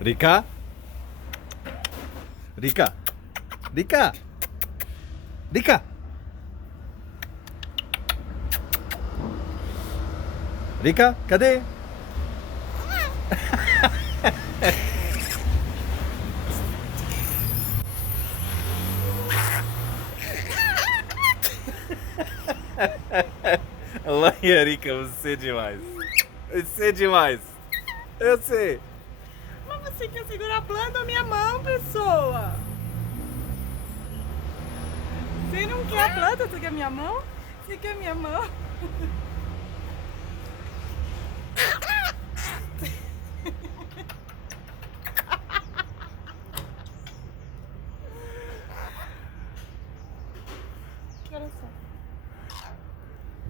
Rica? Rica? Rica? Rica? Rica, cadê? Olha, Rica, você é demais. Você é demais. Eu sei. Mas você quer segurar a planta ou minha mão, pessoa? Você não quer a planta, você quer minha mão? Você quer minha mão?